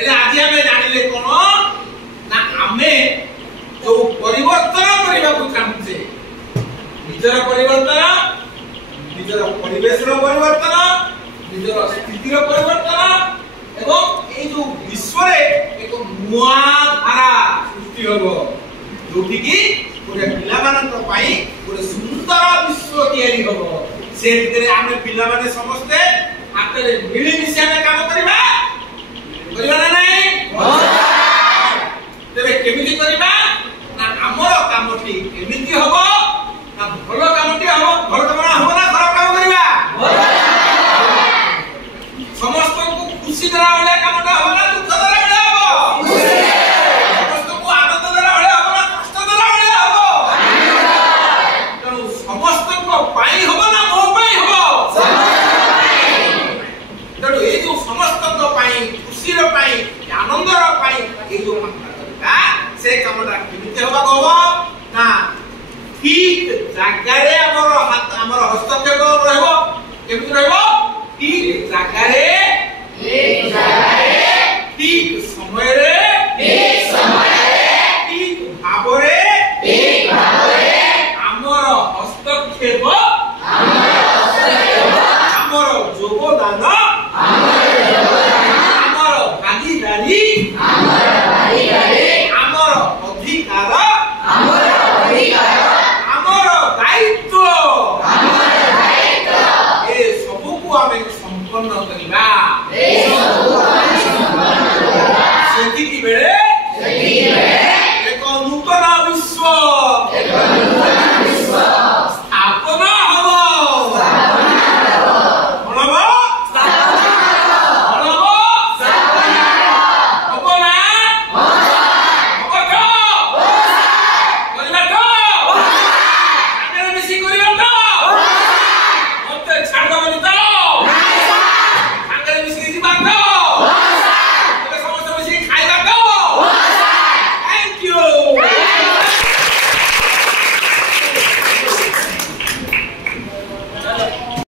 हेले आज हमें जानिले कोन ना हमें जो परिवर्तन करबा को चाहते निजर परिवर्तन निजर परिवेश रो परिवर्तन निजर स्थिति रो परिवर्तन एवं ए जो विश्व रे एक नुआ धारा सृष्टि होबो जोठी की गोटे पिला मानन पई गोटे सुंदर विश्व तैयारी होबो से भितरे आमे पिला माने समस्त आकरे मिली मिसी आमे काम करबा ना नहीं तेरे केमिति करबा ना हमर कामटी केमिति होबो ना भलो कामटी होबो भलो काम होबो ना खराब काम करबा समस्त को खुशी देला वाला कामटा होबो ना दुख देला वाला होबो समस्त को आनंद देला वाला होबो ना कष्ट देला वाला होबो तो समस्त को पाई होबो ना मो पाई होबो तो ए जो समस्त को पाई खुशी रो पाई आनंद रो पाई ए जो मात्रा से कामटा केमिति होबा कहबो ना ठीक जागारे हमर हस्तक्षेप रहबो केमिति रहबो ठीक जागारे